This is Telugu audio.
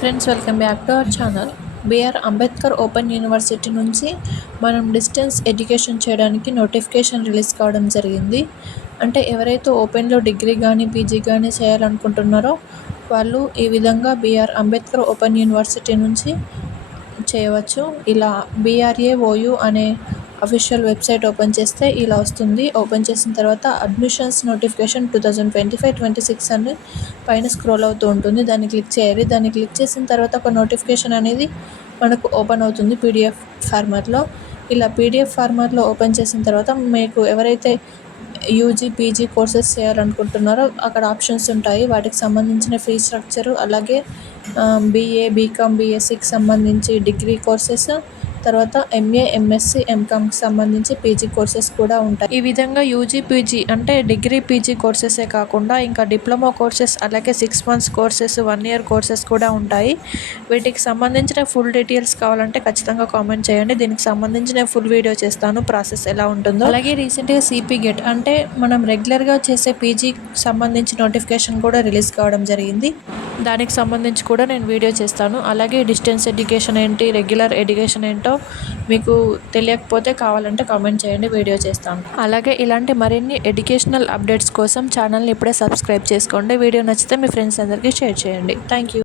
Friends, welcome back to our channel. BR Ambedkar open university నుంచి మనం డిస్టెన్స్ ఎడ్యుకేషన్ చేయడానికి నోటిఫికేషన్ రిలీజ్ కావడం జరిగింది. అంటే ఎవరైతే ఓపెన్లో డిగ్రీ కానీ పీజీ కానీ చేయాలనుకుంటున్నారో వాళ్ళు ఈ విధంగా బిఆర్ అంబేద్కర్ ఓపెన్ యూనివర్సిటీ నుంచి చేయవచ్చు. ఇలా BRAOU అనే అఫీషియల్ వెబ్సైట్ ఓపెన్ చేస్తే ఇలా వస్తుంది. ఓపెన్ చేసిన తర్వాత అడ్మిషన్స్ నోటిఫికేషన్ 2025-26 అని పైన స్క్రోల్ అవుతూ ఉంటుంది. దాన్ని క్లిక్ చేయాలి. దాన్ని క్లిక్ చేసిన తర్వాత ఒక నోటిఫికేషన్ అనేది మనకు ఓపెన్ అవుతుంది PDF ఫార్మాట్లో. ఇలా PDF ఫార్మాట్లో ఓపెన్ చేసిన తర్వాత మీకు ఎవరైతే UG PG కోర్సెస్ చేయాలనుకుంటున్నారో అక్కడ ఆప్షన్స్ ఉంటాయి. వాటికి సంబంధించిన ఫీ స్ట్రక్చరు, అలాగే BA BCom BScకి సంబంధించి డిగ్రీ కోర్సెస్, తర్వాత MA MSc MComకి సంబంధించి PG కోర్సెస్ కూడా ఉంటాయి. ఈ విధంగా UG PG అంటే డిగ్రీ PG కోర్సెసే కాకుండా ఇంకా డిప్లొమా కోర్సెస్, అలాగే 6 months కోర్సెస్, 1 year కోర్సెస్ కూడా ఉంటాయి. వీటికి సంబంధించిన ఫుల్ డీటెయిల్స్ కావాలంటే ఖచ్చితంగా కామెంట్ చేయండి. దీనికి సంబంధించిన ఫుల్ వీడియో చేస్తాను, ప్రాసెస్ ఎలా ఉంటుందో. అలాగే రీసెంట్గా CP గెట్ అంటే మనం రెగ్యులర్గా చేసే పీజీకి సంబంధించి నోటిఫికేషన్ కూడా రిలీజ్ కావడం జరిగింది. దానికి సంబంధించి కూడా నేను వీడియో చేస్తాను. అలాగే డిస్టెన్స్ ఎడ్యుకేషన్ ఏంటి, రెగ్యులర్ ఎడ్యుకేషన్ ఏంటో మీకు తెలియకపోతే కావాలంటే కామెంట్ చేయండి, వీడియో చేస్తాను. అలాగే ఇలాంటి మరిన్ని ఎడ్యుకేషనల్ అప్డేట్స్ కోసం ఛానల్ని ఇప్పుడే సబ్స్క్రైబ్ చేసుకోండి. వీడియో నచ్చితే మీ ఫ్రెండ్స్ అందరికీ షేర్ చేయండి. Thank you.